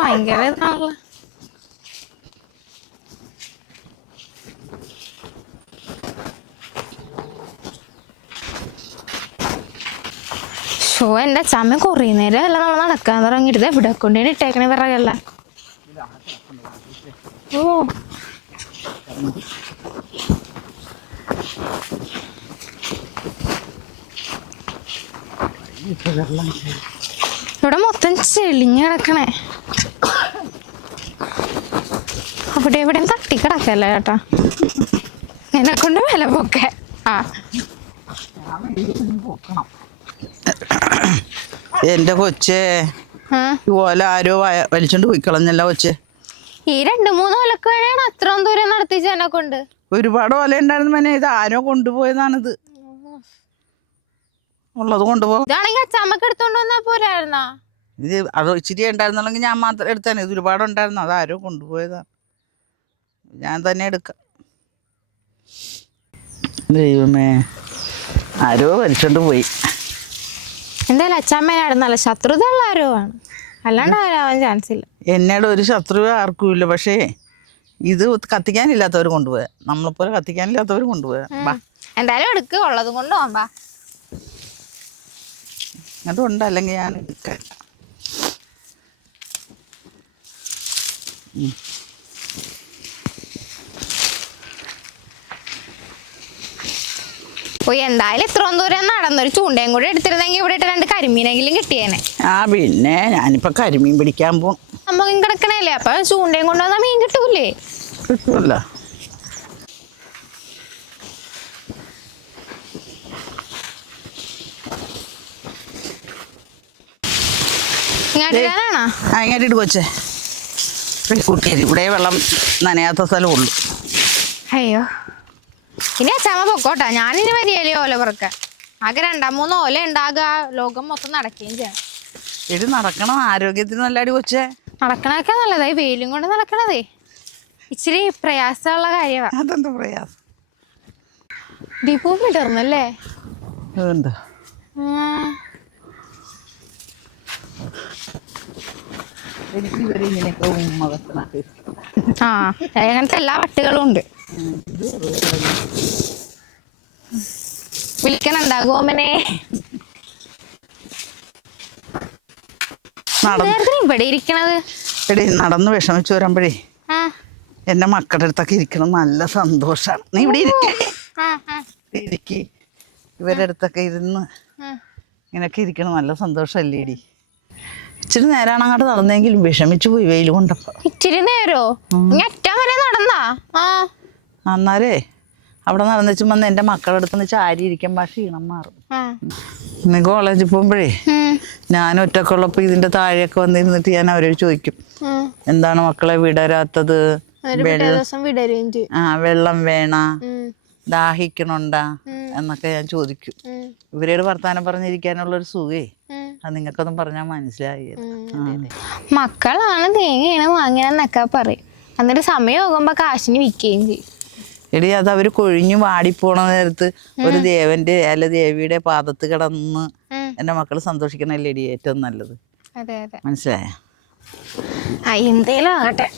ഭയങ്കര ഷോ എന്റെ അച്ഛമ്മ കുറേ നേരം അല്ല നമ്മൾ നടക്കാൻ തുടങ്ങിയിട്ട് എവിടെ കൊണ്ടേന് ഇട്ടേക്കണേ വിറകല്ല. ഓ ഇവിടെ മൊത്തം ചെളിഞ്ഞ് കിടക്കണേ. അവിടെ ഇവിടെ തട്ടി കിടക്കല്ലേ ചേട്ടാ, എന്നെ കൊണ്ട് വില പൊക്കെ. ആ എന്റെ കൊച്ചേ, ഓല ആരോ വലിച്ചോണ്ട് പോയി കളഞ്ഞല്ല കൊച്ചേ. ഈ 2-3 കൊല്ലക്ക് വേണേണ് അത്രയും ദൂരം നടത്തിച്ച് എന്നെ കൊണ്ട്. ഒരുപാട് ഓല ഉണ്ടായിരുന്നു മോനെ, ഇത് ആരോ കൊണ്ടുപോയതാണിത്. ഉള്ളത് കൊണ്ടുപോകും. ഇതാണെങ്കിൽ അച്ഛമ്മക്ക് എടുത്തോണ്ട് വന്നാ പോരായിരുന്നാ? ഇത് അത് ഇച്ചിരി ഉണ്ടായിരുന്നുള്ളെങ്കിൽ ഞാൻ മാത്രം എടുത്തേനെ. ഇത് ഒരുപാട് ഉണ്ടായിരുന്നു, അത് ആരോ കൊണ്ടുപോയതാണ്. ഞാൻ തന്നെ എടുക്കാം. ദൈവമേ, ആരോ വലിച്ചോണ്ട് പോയി. എന്തായാലും അച്ഛമ്മേനായിരുന്നു നല്ല ശത്രുത ഉള്ള ആരോ ആണ്, അല്ലാണ്ട് ആരാവാൻ ചാൻസ് ഇല്ല. എന്നോട് ഒരു ശത്രു ആർക്കും ഇല്ല. പക്ഷേ ഇത് കത്തിക്കാനില്ലാത്തവർ കൊണ്ടുപോയ, നമ്മളെപ്പോലെ കത്തിക്കാനില്ലാത്തവർ കൊണ്ടുപോയ. എന്തായാലും എടുക്ക്, ഉള്ളത് കൊണ്ട് പോകാം. അതുകൊണ്ട് അല്ലെങ്കിൽ ഞാൻ എടുക്കാൻ. പോയി എന്തായാലും ഇത്രയും ദൂരം നടന്നൊരു ചൂണ്ടയും കൂടെ എടുത്തിരുന്നെങ്കിൽ ഇവിടെ 2 കരിമീനെങ്കിലും കിട്ടിയേനെ. ആ പിന്നെ ഞാനിപ്പോ കരിമീൻ പിടിക്കാൻ പോകും. നമ്മക്കും കിടക്കണല്ലേ, അപ്പൊ ചൂണ്ടയും കൊണ്ടുവന്നാ മീൻ കിട്ടൂലേ? കിട്ടൂല്ല. ഇങ്ങോട്ട് കൊച്ചേ, കുട്ടിയേരി ഇവിടെ വെള്ളം നനയാത്ത സ്ഥലമുള്ളൂ. അയ്യോ, ഇനി അച്ഛാമ്മ പൊക്കോട്ടാ, ഞാനിനി വരികയല്ലേ ഓല പറക്കാൻ. ആകെ 2-3 ഓല ഉണ്ടാകുക, ലോകം മൊത്തം നടക്കുകയും ചെയ്യണം. ഇത് നടക്കണം, ആരോഗ്യത്തിന് നല്ലടി കൊച്ചേ. നടക്കണൊക്കെ നല്ലതായി, വെയിലും കൊണ്ട് നടക്കണതേ ഇച്ചിരി പ്രയാസമുള്ള കാര്യമാണ്. അതെന്താ പ്രയാസം? ദീപു വിടർന്നല്ലേ? ആ, അങ്ങനത്തെ എല്ലാ വട്ടുകളും ഉണ്ട്. വിളിക്കണുണ്ടാകും ഓമനെ. ഇവിടെ ഇരിക്കണത് നടന്ന് വിഷമിച്ചു വരുമ്പോഴേ എന്റെ മക്കളുടെ അടുത്തൊക്കെ ഇരിക്കണം, നല്ല സന്തോഷാണ്. നീ ഇവിടെ ഇരിക്കി, ഇവരുടെ അടുത്തൊക്കെ ഇരുന്ന് ഇങ്ങനൊക്കെ ഇരിക്കണം, നല്ല സന്തോഷല്ലേ ഇടി. ഇച്ചിരി നേരാണ് അങ്ങോട്ട് നടന്നെങ്കിലും വിഷമിച്ചു പോയി വെയിൽ കൊണ്ടപ്പോ. ഇച്ചിരി നേരോ? നടന്നാ? അന്നാലേ അവിടെ നടന്നു വന്ന് എന്റെ മക്കളുടെ അടുത്ത് ചാരി ഇരിക്കുമ്പോ ക്ഷീണം മാറും. നീ കോളേജിൽ പോകുമ്പോഴേ ഞാൻ ഒറ്റക്കുള്ളപ്പോ ഇതിന്റെ താഴെയൊക്കെ വന്നിരുന്നിട്ട് ഞാൻ അവരോട് ചോദിക്കും, എന്താണ് മക്കളെ വിടരാത്തത്? വെള്ളം വേണ, ദാഹിക്കണുണ്ടാ എന്നൊക്കെ ഞാൻ ചോദിക്കും. ഇവരോട് വർത്താനം പറഞ്ഞിരിക്കാനുള്ളൊരു സുഖേ അത് നിങ്ങൾക്കൊന്നും പറഞ്ഞാൽ മനസ്സിലായി. മക്കളാണ് തേങ്ങയാണ് വാങ്ങിയെന്നൊക്കെ പറയും, എന്നിട്ട് സമയം ആകുമ്പോ കാശിന് വിൽക്കുകയും ചെയ്യും. എടി അത് അവര് കൊഴിഞ്ഞു വാടിപ്പോണ നേരത്ത് ഒരു ദേവന്റെ അല്ല ദേവിയുടെ പാദത്ത് കിടന്ന് എന്റെ മക്കള് സന്തോഷിക്കണല്ലേ എടി ഏറ്റവും നല്ലത്. മനസ്സിലായ? എന്തേലും ആകട്ടെ,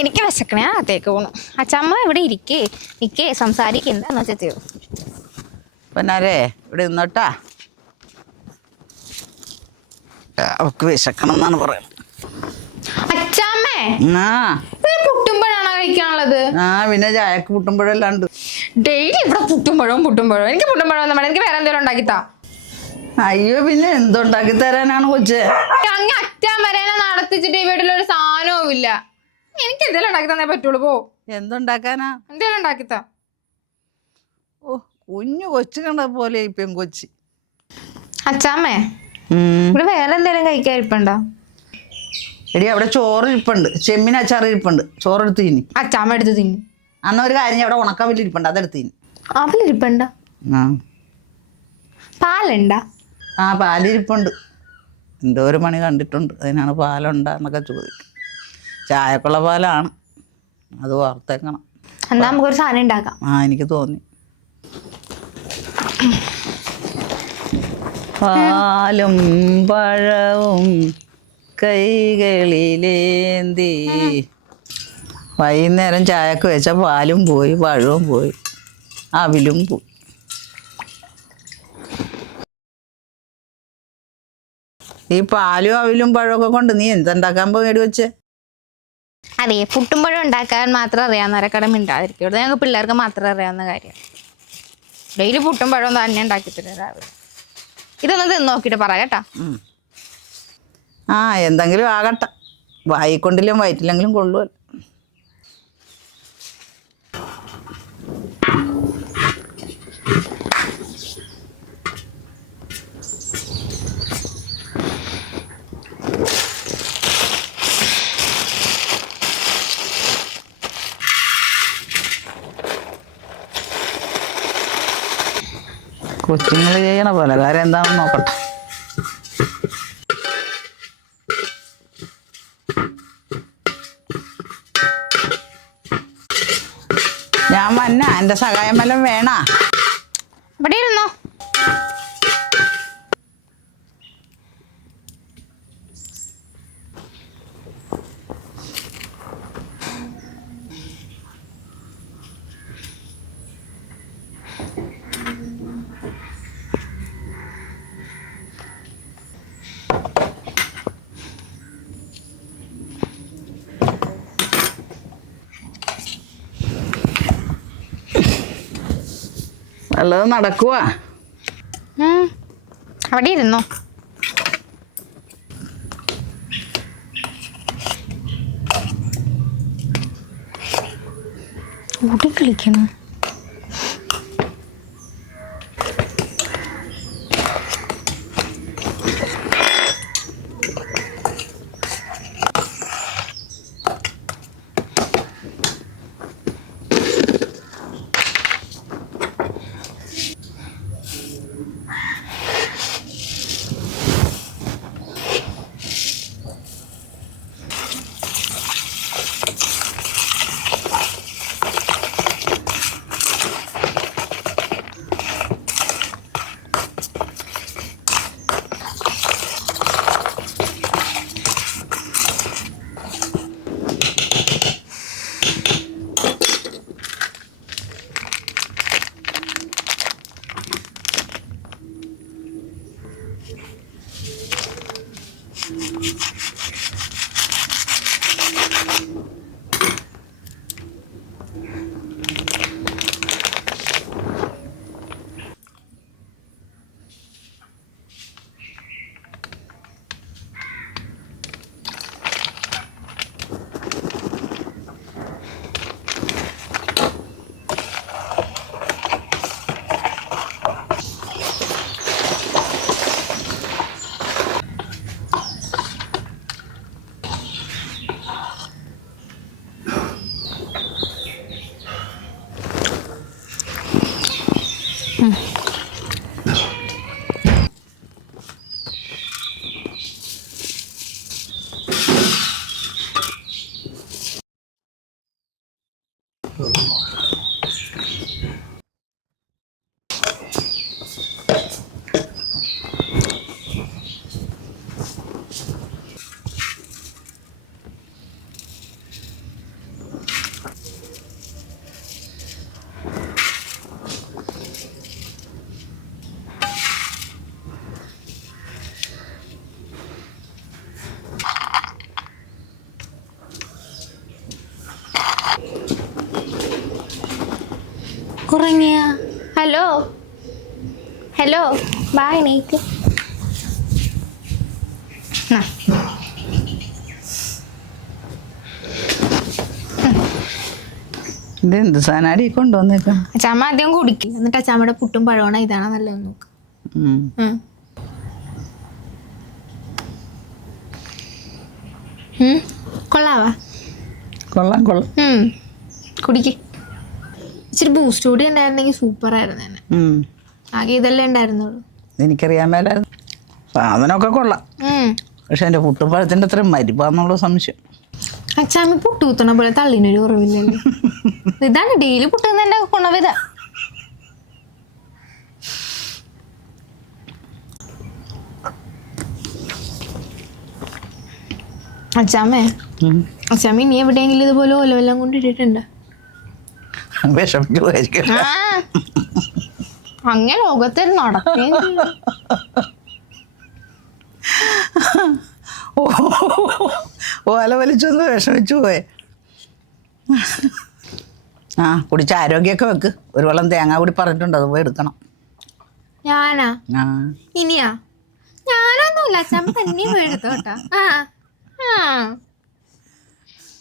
എനിക്ക് വിശക്കണേ, അകത്തേക്ക് പോണു. അച്ഛമ്മ ഇവിടെ നിക്കേ സംസാരിക്കുക, എന്താന്ന് വെച്ചോ. പൊന്നാരേ ഇവിടെ നിന്നോട്ടാ, അവക്ക് വിശക്കണം എന്നാണ് പറയുന്നത്. അച്ഛാമ്മേ, പുട്ടുമ്പോഴാണോ കഴിക്കാനുള്ളത്? പിന്നെ ചായക്ക് പുട്ടുമ്പോഴല്ലാണ്ട് ഡെയിലി ഇവിടെ പുട്ടുമ്പോഴും. എനിക്ക് പുട്ടുമ്പോഴും ഒന്നും വേണം, എനിക്ക് വേറെ എന്തെങ്കിലും ഉണ്ടാക്കിത്താ. അയ്യോ, പിന്നെ എന്തുണ്ടാക്കി തരാനാണ് കൊച്ചേ? അങ്ങ് അച്ഛൻ വരാനെ നടത്തിച്ചിട്ട് വീട്ടിലൊരു സാധനവും ഇല്ല. എനിക്ക് എന്തെങ്കിലും ഉണ്ടാക്കി തന്നേ പറ്റുള്ളൂ. പോ. എന്തുണ്ടാക്കാനാ? എന്തെങ്കിലും ഉണ്ടാക്കിത്താ. ഓ, കുഞ്ഞു കൊച്ചു കണ്ട പോലെ ഇപ്പം കൊച്ചി. അച്ഛാമ്മേ, ഇവിടെ വേറെ എന്തെങ്കിലും കഴിക്കാൻ ഇരിപ്പുണ്ടോ? എടി അവിടെ ചോറ് ഇരിപ്പുണ്ട്, ചെമ്മീൻ അച്ചാറ് ഇരിപ്പുണ്ട്, ചോറെടുത്ത് തിന്നി. അച്ഛാമ്മ എടുത്ത് തിന്നി. അന്ന ഒരു കാര്യം, അവിടെ ഉണക്കവില് ഇരിപ്പുണ്ട്, അതെടുത്ത് തിന്നി. അവലിരിപ്പുണ്ടോ? പാലുണ്ടാ? പാലിരിപ്പുണ്ട്. എന്തോ ഒരു മണി കണ്ടിട്ടുണ്ട്, അതിനാണ് പാലുണ്ടെന്നൊക്കെ ചോദിക്കും. ചായക്കുള്ള പാലാണ്, അത് വാർത്തേക്കണം. എന്നാ നമുക്കൊരു സാധനം ഉണ്ടാക്കാം. എനിക്ക് തോന്നി. പാലും പഴവും കൈകളിലേന്തി. വൈകുന്നേരം ചായക്ക് വെച്ച പാലും പോയി, പഴവും പോയി, അവിലും പോയി. ഈ പാലും അവിലും പഴമൊക്കെ കൊണ്ട് നീ എന്തുണ്ടാക്കാൻ പോയി വെച്ചേ? അതെ, പുട്ടും പഴം ഉണ്ടാക്കാൻ മാത്രം അറിയാവുന്നവരെക്കട മിണ്ടാതിരിക്കും. ഇവിടെ ഞങ്ങൾക്ക് പിള്ളേർക്ക് മാത്രം അറിയാവുന്ന കാര്യം. ഡെയിലി പുട്ടും പഴവും തന്നെ ഉണ്ടാക്കി തരും രാവിലെ. ഇതൊന്ന് തിന്ന് നോക്കിയിട്ട് പറ കേട്ടാ. ആ എന്തെങ്കിലും ആകട്ടെ, വായിക്കൊണ്ടില്ലും വയറ്റില്ലെങ്കിലും കൊള്ളുമല്ലോ. കൊച്ചുങ്ങൾ ചെയ്യണ പോലെ കാര്യം എന്താണെന്ന് നോക്കട്ടെ. ഞാൻ വന്ന എൻ്റെ സഹായം വല്ലതും വേണ? ഇവിടെ ഇരുന്നോ. വല്ലതും നടക്കുവാ? അവിടെ ഇരുന്നോ. ഓടി കളിക്കണം. കുറങ്ങിയ. ഹലോ ഹലോ, ബായ് നീക്ക്. ഇതെന്ത് സാധനാടി കൊണ്ടുവന്നേക്ക? അച്ചാമ്മ ആദ്യം കുടിക്കും, എന്നിട്ട് അച്ചാമ്മയുടെ പുട്ടും പഴവണ ഇതാണ് നല്ലതെന്ന് നോക്ക്. കൊള്ളാവാ? കൊള്ളാം കൊള്ളാം. കുടിക്ക്. ഇച്ചിരി ബൂസ്റ്റ് കൂടി ഉണ്ടായിരുന്നെങ്കിൽ സൂപ്പർ ആയിരുന്നു തന്നെ. ആകെ ഇതെല്ലാം ഉണ്ടായിരുന്നുള്ളൂ. എനിക്കറിയാൻ മേലായിരുന്നു. സാധനമൊക്കെ കൊള്ളാം, പക്ഷെ എൻ്റെ പുട്ടും പഴത്തിൻ്റെ അത്രയും മരിപ്പാന്നുള്ള സംശയം. അച്ചാമ്മ പുട്ട് കുത്തണ പോലെ തള്ളിനൊരു കുറവില്ലല്ലോ. ഇതാണ് ഡെയിലി പുട്ടുന്നതിൻ്റെ ഗുണവിധ. അച്ചാമ്മേ, അച്ചാമ്മ ഇനി എവിടെയെങ്കിലും ഇതുപോലെ ഓലവെല്ലാം കൊണ്ടിട്ടിട്ടുണ്ട്? വിഷമിച്ചു പോയിരിക്കും. അങ്ങനെ ലോകത്തിൽ നടക്കേ. ഓല വലിച്ചൊന്ന് വിഷമിച്ചു പോയെ. ആ കുടിച്ച ആരോഗ്യമൊക്കെ വെക്ക്. ഒരു വെള്ളം തേങ്ങ കൂടി പറഞ്ഞിട്ടുണ്ട്, അത് പോയി എടുക്കണം. ഞാനാ? ആ ഇനിയാ? ഞാനൊന്നുമില്ല, അച്ഛമ്മ തന്നെ പോയി എടുത്തോട്ടാ. ആ ആ